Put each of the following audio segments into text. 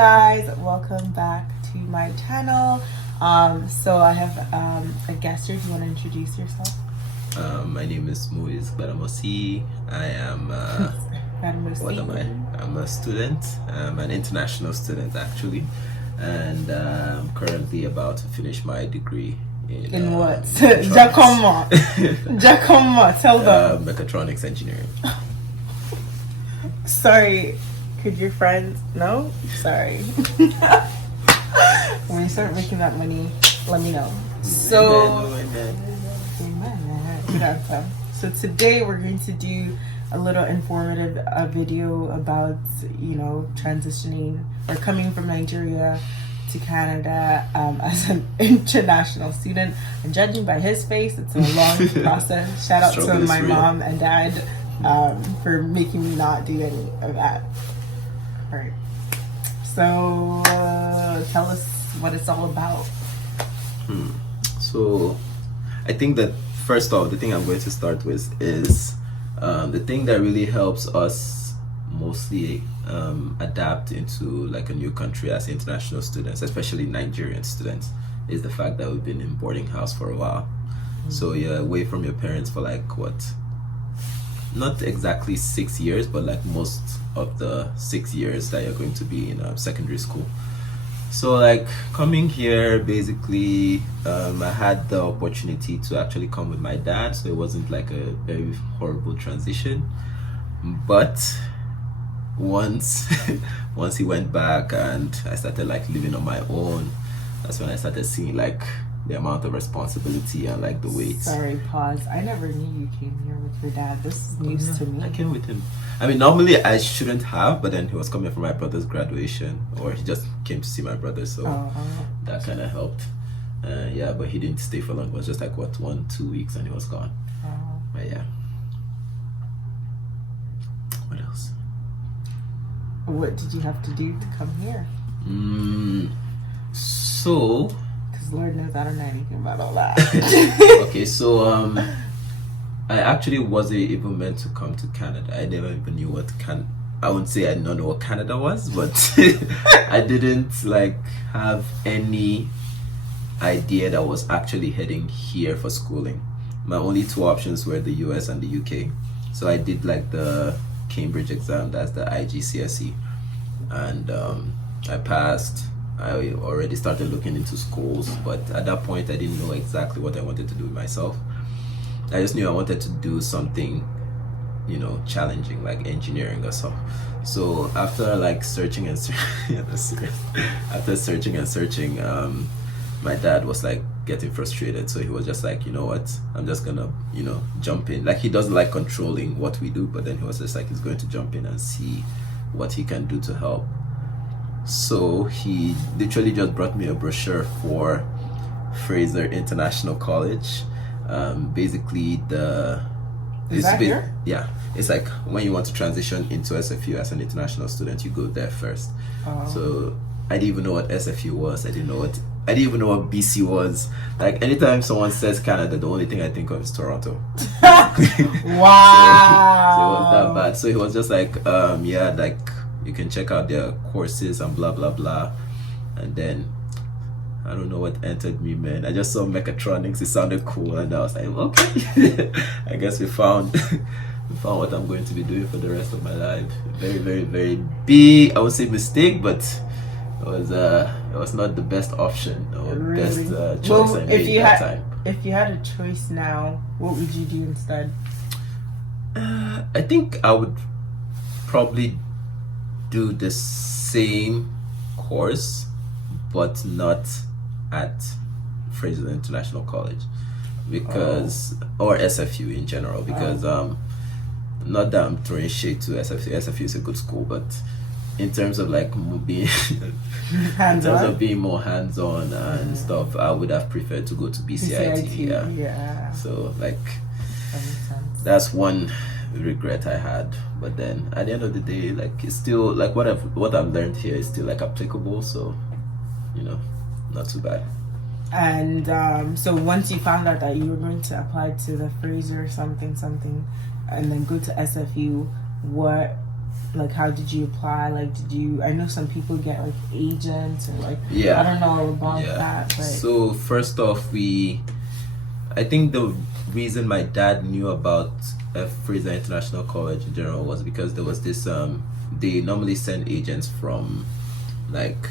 guys, welcome back to my channel. So I have a guest here. Do you want to introduce yourself? My name is Moise Badamosi. I am what am I? I'm a student. I'm an international student actually, and I'm currently about to finish my degree in what? Giacomo. Giacomo, tell them. Mechatronics engineering. Sorry, could your friends? No, sorry. When you start making that money, let me know. So, good answer. So today we're going to do a little informative video about, transitioning or coming from Nigeria to Canada as an international student. And judging by his face, it's a long process. Shout out to my mom and dad for making me not do any of that. All right. So tell us what it's all about. So I think that first off, the thing I'm going to start with is the thing that really helps us mostly adapt into like a new country as international students, especially Nigerian students, is the fact that we've been in boarding house for a while. So you're away from your parents for like what? Not exactly 6 years, but like most of the 6 years that you're going to be in secondary school. So like coming here, basically I had the opportunity to actually come with my dad, so it wasn't like a very horrible transition. But once he went back and I started like living on my own, that's when I started seeing like the amount of responsibility and like the weight. Sorry, pause. I never knew you came here with your dad. This is news to me. I came with him. I mean, normally I shouldn't have, but then he was coming for my brother's graduation, or he just came to see my brother, so that kind of helped. Yeah, but he didn't stay for long. It was just like what, 1-2 weeks, and he was gone. But yeah. What else? What did you have to do to come here? So. Lord knows I don't know anything about all that. Okay, so I actually wasn't even meant to come to Canada. I never even knew what I wouldn't say I didn't know what Canada was, but I didn't like have any idea that I was actually heading here for schooling. My only two options were the US and the UK. So I did like the Cambridge exam, that's the IGCSE, and I passed. I already started looking into schools, but at that point I didn't know exactly what I wanted to do with myself. I just knew I wanted to do something, challenging, like engineering or so. So after like searching and yeah, that's serious. After searching and searching, my dad was like getting frustrated, so he was just like, you know what, I'm just gonna, jump in. Like he doesn't like controlling what we do, but then he was just like, he's going to jump in and see what he can do to help. So he literally just brought me a brochure for Fraser International College. Basically here? Yeah, it's like when you want to transition into SFU as an international student, you go there first. So I didn't even know what SFU was. I didn't even know what BC was. Like anytime someone says Canada, the only thing I think of is Toronto. Wow. So it was that bad. So he was just like, yeah, like you can check out their courses and blah blah blah. And then I don't know what entered me, man. I just saw mechatronics. It sounded cool, and I was like, okay. I guess we found what I'm going to be doing for the rest of my life. Very, very, very big, I would say mistake, but it was not the best option or best choice I made at that time. If you had a choice now, what would you do instead? I think I would probably do the same course, but not at Fraser International College, because or SFU in general, because not that I'm throwing shade to SFU. SFU is a good school, but in terms of like being being more hands-on and stuff, I would have preferred to go to BCIT. Yeah. So like that's one regret I had, but then at the end of the day, like it's still like what I've learned here is still like applicable, so not too bad. And so once you found out that you were going to apply to the Fraser something and then go to SFU, what like how did you apply? Like did you? I know some people get like agents or like Yeah. I don't know about Yeah. that, but So first off, I think the reason my dad knew about Fraser International College in general was because there was this they normally send agents from like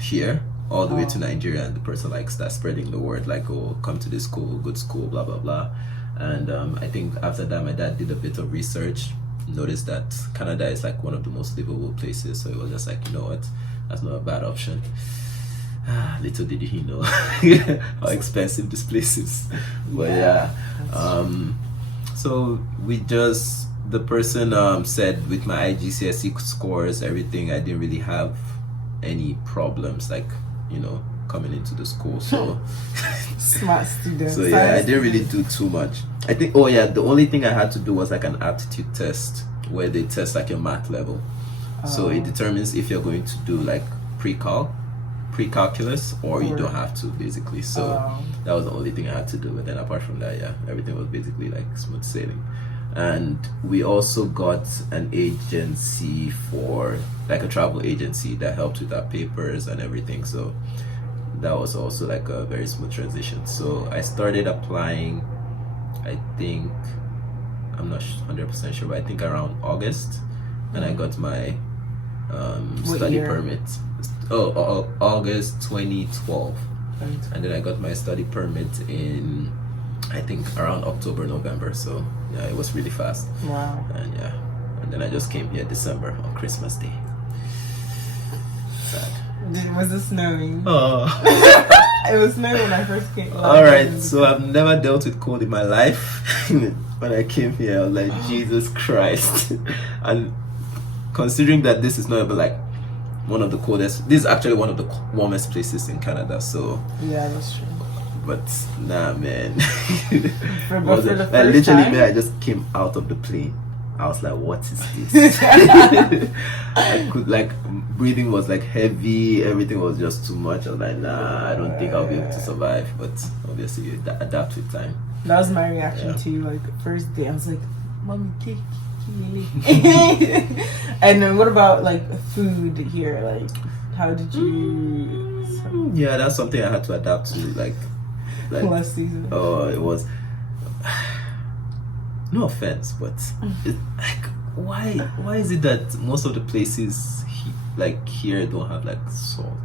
here all the way to Nigeria, and the person like starts spreading the word like, oh, come to this school, good school, blah blah blah. And I think after that my dad did a bit of research, noticed that Canada is like one of the most livable places, so it was just like, you know what, that's not a bad option. Little did he know how expensive this place is. But yeah, so the person said with my IGCSE scores, everything, I didn't really have any problems, like, you know, coming into the school. So smart student. so yeah, I didn't really do too much. I think, oh yeah, the only thing I had to do was like an aptitude test where they test like your math level. So it determines if you're going to do like pre-calculus or you don't have to, basically. So that was the only thing I had to do. But then apart from that, yeah, everything was basically like smooth sailing. And we also got an agency for like a travel agency that helped with our papers and everything. So that was also like a very smooth transition. So I started applying, I think, I'm not 100% sure, but I think around August, and I got my study permit. August 2012. And then I got my study permit in, I think, around October, November. So yeah, it was really fast. Wow. And yeah, and then I just came here December on Christmas Day. Sad. Was it snowing? Oh. It was snowing when I first came. All right, so I've never dealt with cold in my life. When I came here, I was like, Jesus Christ. And considering that this is not even like one of the coldest, this is actually one of the warmest places in Canada. So yeah, that's true. but nah, man. For the I first literally, time? man, I just came out of the plane. I was like, what is this? I could, like, breathing was like heavy, everything was just too much. I was like, nah, I don't think I'll be able to survive. But obviously you adapt with time. That was my reaction too. Like first day, I was like, "Mommy, take And then what about like food here? Like, how did you? Yeah, that's something I had to adapt to. Like Last season. Oh, it was. No offense, but like, why is it that most of the places like here don't have like salt?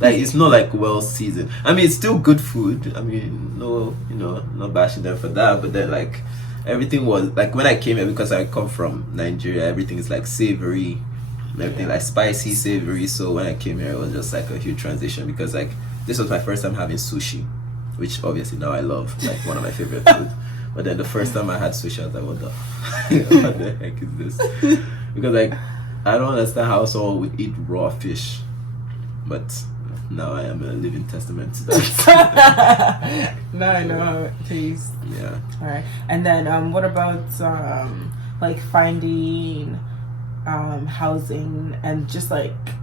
Like, it's not like well seasoned. I mean, it's still good food. I mean, no, you know, not bashing them for that. But then like, everything was like, when I came here, because I come from Nigeria, everything is like savory, everything like spicy, savory. So when I came here, it was just like a huge transition, because like this was my first time having sushi, which obviously now I love, like one of my favorite food. But then the first time I had sushi, I was like, what the heck is this? Because like, I don't understand how someone would eat raw fish. But now I am a living testament to that. Now I know how it tastes. Yeah. All right. And then what about like finding housing and just like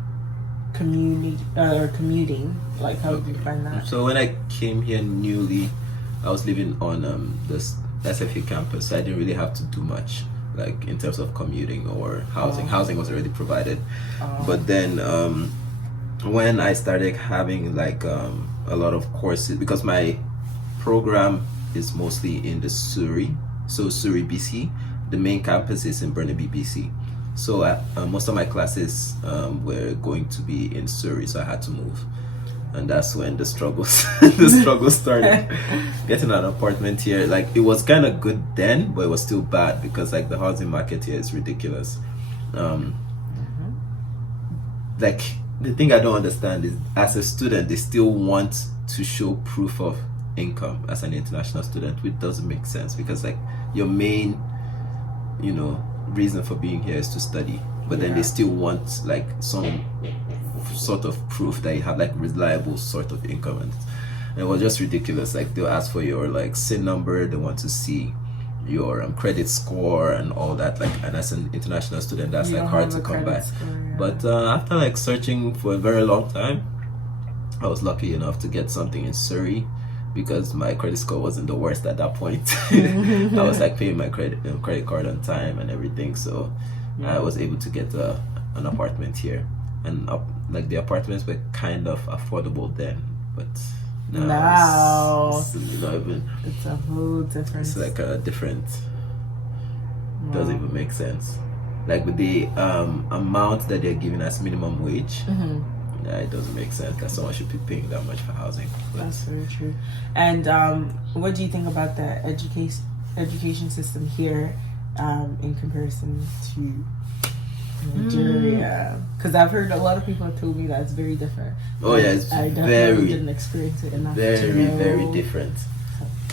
commuting? Like, how did you find that? So when I came here newly, I was living on this SFU campus, so I didn't really have to do much, like in terms of commuting or housing. Housing was already provided. But then when I started having like a lot of courses, because my program is mostly in the Surrey, BC. The main campus is in Burnaby, BC. So most of my classes were going to be in Surrey, so I had to move. And that's when the struggles started. Getting an apartment here, like, it was kind of good then, but it was still bad, because like the housing market here is ridiculous. Like, the thing I don't understand is, as a student, they still want to show proof of income as an international student, which doesn't make sense, because like your main, you know, reason for being here is to study, but then they still want like some sort of proof that you have like reliable sort of income, and it was just ridiculous. Like, they'll ask for your like SIN number, they want to see your credit score and all that, like, and as an international student, that's like hard to come by. But after like searching for a very long time, I was lucky enough to get something in Surrey, because my credit score wasn't the worst at that point. I was like paying my credit card on time and everything, so I was able to get an apartment here, and like the apartments were kind of affordable then, but now it's not even. it's a whole different. It's like a different. Doesn't even make sense. Like with the amount that they're giving as minimum wage, yeah, it doesn't make sense that someone should be paying that much for housing. But That's very true. And what do you think about the education system here in comparison to Nigeria? Because I've heard a lot of people have told me that it's very different. oh yeah, it's I definitely very, didn't experience it enough to very, know. very different.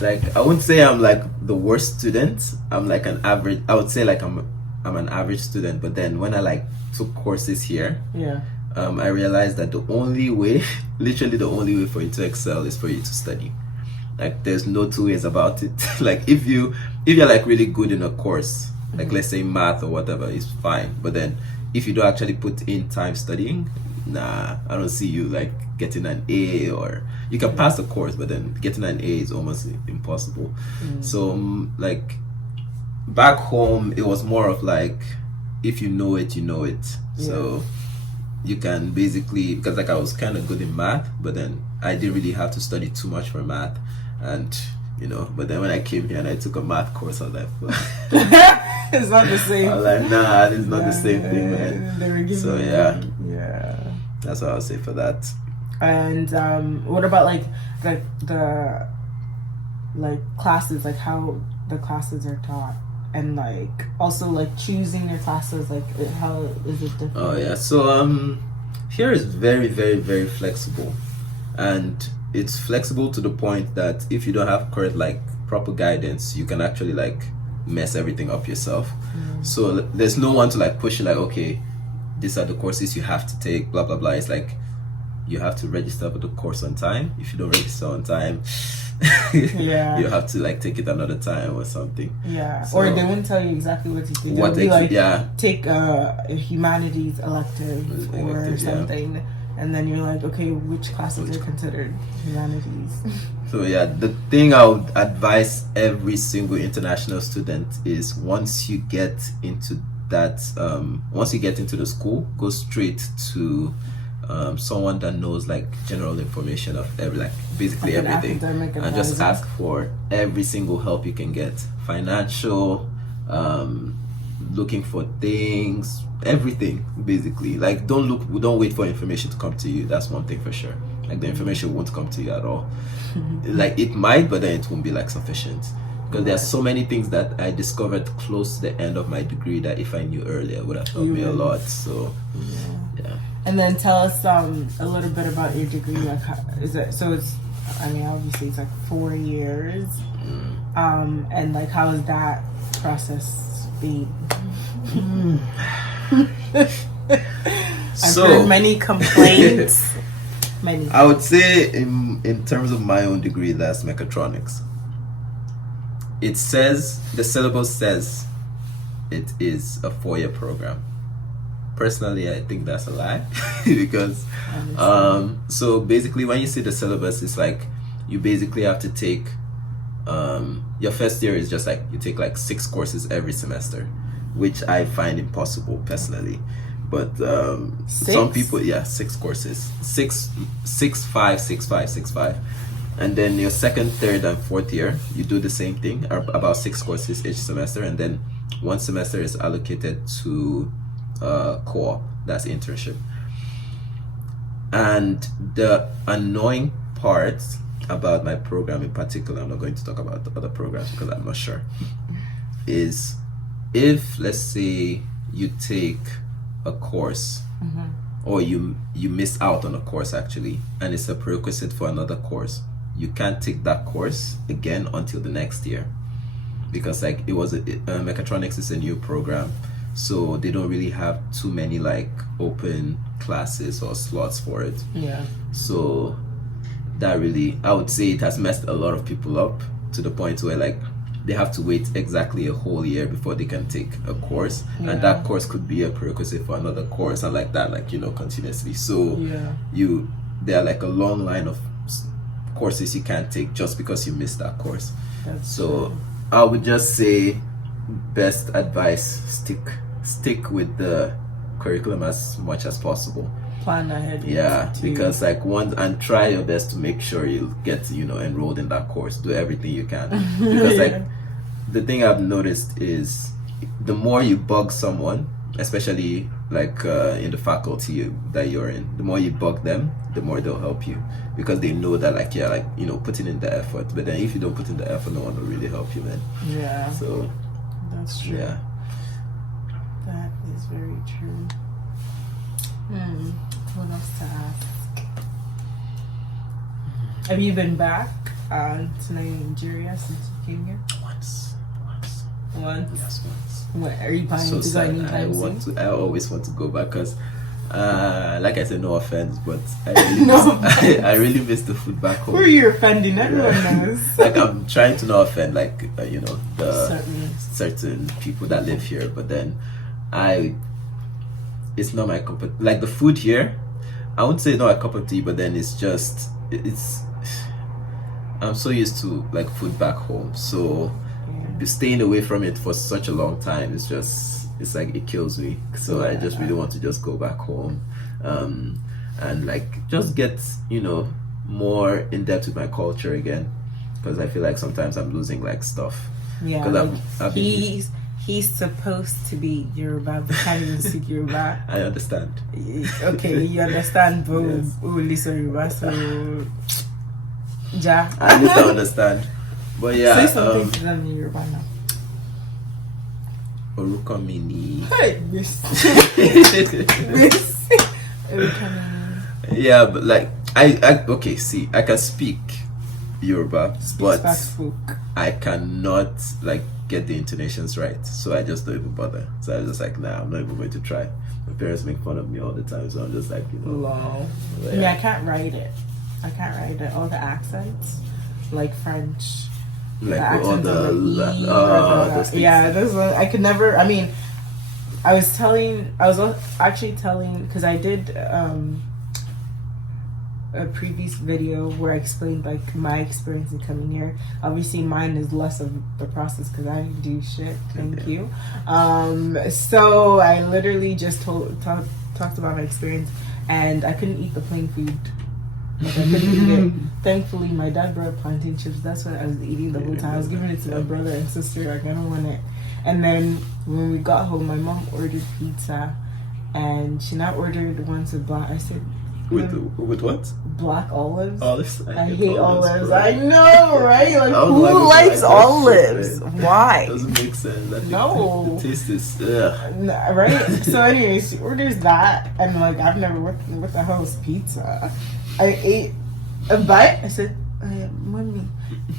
Like I wouldn't say I'm like the worst student. I'm like an average. I would say like I'm an average student. But then when I like took courses here, Yeah. I realized that the only way, literally the only way for you to excel is for you to study. Like there's no two ways about it. Like if you're like really good in a course, like let's say math or whatever, it's fine. But then if you don't actually put in time studying, nah, I don't see you like getting an A, or you can pass the course, but then getting an A is almost impossible. So like back home, it was more of like if you know it, you know it. So you can basically, because like I was kind of good in math, but then I didn't really have to study too much for math, and but then when I came here and I took a math course, I was like, It's not the same. I was like, nah, this is not the same thing, man. They were giving So me- yeah, yeah. that's what I would say for that. And what about like the like classes, like how the classes are taught, and like also like choosing your classes, like how is it different? Oh yeah, so here is very, very, very flexible, and it's flexible to the point that if you don't have correct like proper guidance, you can actually like mess everything up yourself. So there's no one to like push you like, okay, these are the courses you have to take, blah blah blah. It's like you have to register for the course on time. If you don't register on time, Yeah. you have to like take it another time or something. Yeah, So- or they wouldn't tell you exactly what to do. What They'll be like, yeah. take a humanities elective or Elective, yeah. something, and then you're like, okay, which classes are considered humanities? So yeah, the thing I would advise every single international student is once you get into that, once you get into the school, go straight to someone that knows like general information of basically Like an everything, academic and just advisor. ask for every single help you can get, financial, looking for things, everything basically. Like don't wait for information to come to you. That's one thing for sure. Like the information won't come to you at all. Like it might, but then it won't be like sufficient, because there are so many things that I discovered close to the end of my degree that if I knew earlier would have helped me a lot. So yeah. And then tell us a little bit about your degree. Like, how, is it so? It's, I mean, obviously it's like 4 years. And like, how is that process been? I've So- heard many complaints. Many. I would say in terms of my own degree, that's mechatronics. It says, the syllabus says it is a 4-year program. Personally, I think that's a lie because so basically when you see the syllabus, it's like you basically have to take your first year is just like you take like 6 courses every semester, which I find impossible personally. But some people, 6 courses, 6, 5, 6, 5, 6, 5. And then your second, third, and fourth year, you do the same thing, about 6 courses each semester, and then 1 semester is allocated to co-op, that's internship. And the annoying part about my program in particular, I'm not going to talk about the other programs because I'm not sure, is if, let's say, you take a course or you miss out on a course actually, and it's a prerequisite for another course, you can't take that course again until the next year, because like it was mechatronics is a new program, so they don't really have too many like open classes or slots for it. Yeah. So that really, I would say it has messed a lot of people up to the point where like they have to wait exactly a whole year before they can take a course, and that course could be a prerequisite for another course, and like that, like continuously. So there are like a long line of courses you can't take just because you missed that course. That's So I would just say best advice, stick with the curriculum as much as possible. Plan ahead. Yeah, too. because like once and try your best to make sure you get enrolled in that course. Do everything you can because like the thing I've noticed is the more you bug someone, especially like in the faculty that you're in, the more you bug them, the more they'll help you because they know that like putting in the effort. But then if you don't put in the effort, no one will really help you, man. Yeah. So that's true. yeah. That is very true. What else to ask? Have you been back to Nigeria since you came here? Once. Once? Yes, once. What, are you planning to go sad. anytime soon? I always want to go back because, like I said, no offense, but I really, No. I really miss the food back home. Who are you offending? Everyone knows. Like I'm trying to not offend, like the Certainly. certain people that live here, but then it's not my cup of, like the food here. I wouldn't say not a cup of tea, but then it's. I'm so used to like food back home, so staying away from it for such a long time it's like it kills me. So I just really want to just go back home, and like just get more in depth with my culture again, because I feel like sometimes I'm losing like stuff. Yeah, because like, he's supposed to be Yoruba, but can't even speak Yoruba. I understand. Okay, you understand, but Yes. listen Yoruba, so ja. At least I understand. But yeah, Say something to them in Yoruba now. Oruko mi ni. Hey, yes. Yeah, but like I okay, see, I can speak Yoruba, but I cannot like get the intonations right, so I just don't even bother. So I was just like, nah, I'm not even going to try. My parents make fun of me all the time, so I'm just like, Lol. Yeah. I mean, I can't write it. All the accents, like French. Like the all accents the on the E, those things. yeah, this one I could never. I mean, I was actually telling, because I did a previous video where I explained like my experience in coming here. Obviously mine is less of the process because I didn't do shit, thank you. So I literally just talked about my experience, and I couldn't eat the plain food. Like I couldn't eat it. Thankfully my dad brought plantain chips. That's what I was eating the whole time. I was giving it to my brother and sister, like I don't want it. And then when we got home, my mom ordered pizza, and she not ordered ones with black. I said, with what? Black olives. Olives. I hate olives. I know, right? Like I who like likes that olives? shit, Why? Doesn't make sense. I think No. the taste is Right? So anyways, she orders that, and like I've never what the hell is pizza? I ate a bite. I said, "Mommy,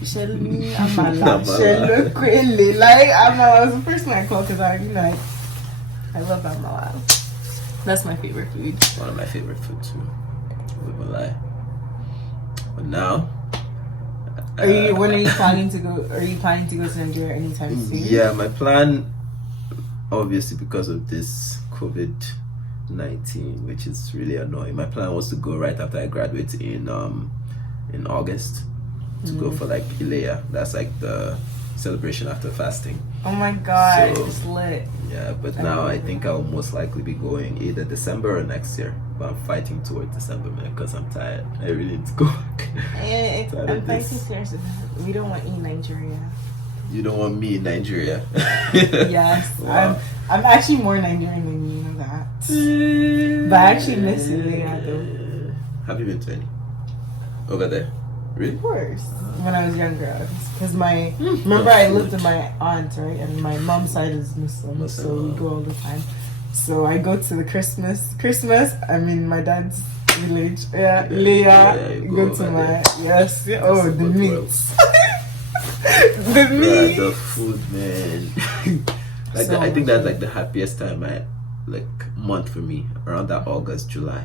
shall me amala, shall kwele." Like amala was the first one I called because I love amala. That's my favorite food. One of my favorite food too. Live a lie. But now, When are you planning to go? Are you planning to go to Nigeria anytime soon? Yeah, my plan, obviously because of this COVID-19, which is really annoying. My plan was to go right after I graduate in August to go for like Ileya. That's like the celebration after fasting. Oh my god, So, it's lit. Yeah, but now I think I'll most likely be going either December or next year. But I'm fighting towards December, man, because I'm tired. I really need to go back. I'm fighting serious. We don't want you in Nigeria. You don't want me in Nigeria. Yes, Wow. I'm actually more Nigerian than you, know that. But I actually miss Ileya though. Have you been to any? Over there? Really? Of course. When I was younger, because remember I lived with my aunt, right, and my mom's side is Muslim, so we go all the time. So I go to the Christmas. I mean my dad's village. Yeah, Leah. you Go go to over my there. yes. Oh, the good meat. world. The meat. The food, man. I think that's like the happiest time month for me, around that August, July.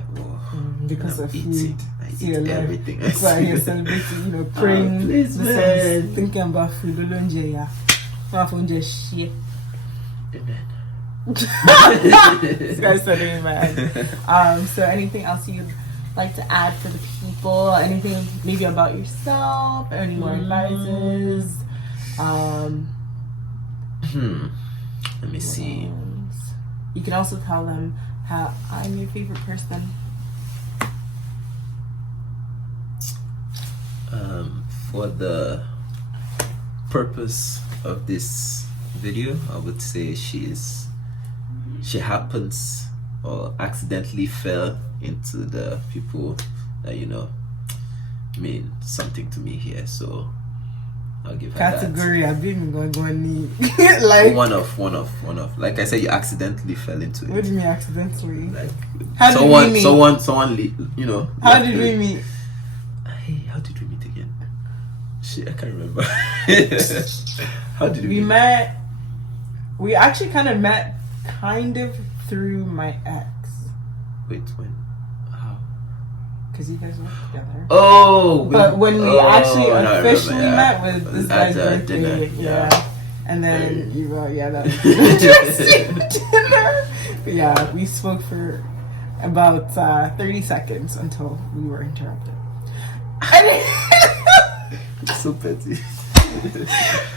Because of food. I eat everything. That's why you're celebrating, praying, please, man. thinking about food. Shit. Amen. This guy said amen. So anything else you'd like to add for the people? Anything maybe about yourself? Any more advices? Let me see. You can also tell them how I'm your favorite person. For the purpose of this video, I would say she happens or accidentally fell into the people that mean something to me here. So I'll give her Category, that. I've been going to need. Like, one off. Like I said, you accidentally fell into it. What do you mean accidentally? Like How did we meet? someone, How did we meet? Hey, how did we meet again? Shit, I can't remember. How did we meet? Met. We actually kind of met through my ex. Wait, when? How? Because you guys worked together. Oh! But when we actually officially met yeah. with this guy's birthday. Dinner, yeah. And then you wrote, that was interesting dinner. But yeah, we spoke for about 30 seconds until we were interrupted. So petty.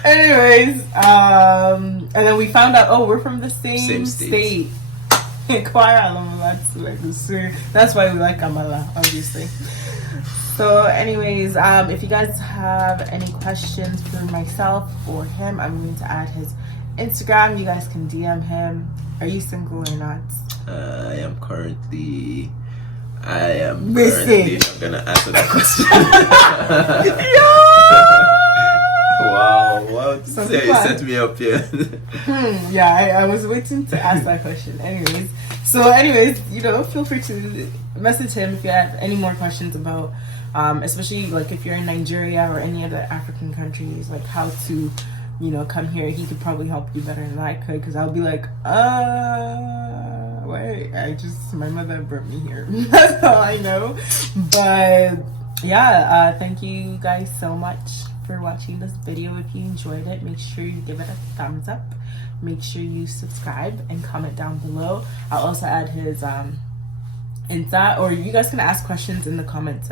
Anyways, and then we found out, we're from the same state. Choir Alama, that's why we like Amala, obviously. So anyways, if you guys have any questions for myself or him, I'm going to add his Instagram. You guys can DM him. Are you single or not? I am currently Missing. I'm gonna answer that question. Wow, set me up here. Yeah, I was waiting to ask that question. Anyways, feel free to message him if you have any more questions about, especially like if you're in Nigeria or any other African countries, like how to, come here. He could probably help you better than I could, because I'll be like, wait, my mother brought me here. That's all I know. But yeah, thank you guys so much for watching this video. If you enjoyed it, make sure you give it a thumbs up. Make sure you subscribe and comment down below. I'll also add his Insta, or you guys can ask questions in the comments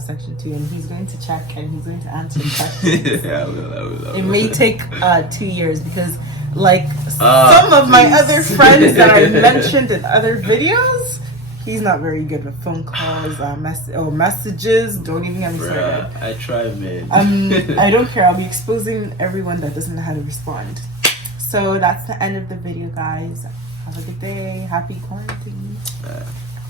section too, and he's going to check and he's going to answer questions. Yeah, I will. It may take 2 years, because some of my other friends that I mentioned in other videos, he's not very good with phone calls, messages. Don't even get me started. I try, man. I don't care. I'll be exposing everyone that doesn't know how to respond. So that's the end of the video, guys. Have a good day. Happy quarantine.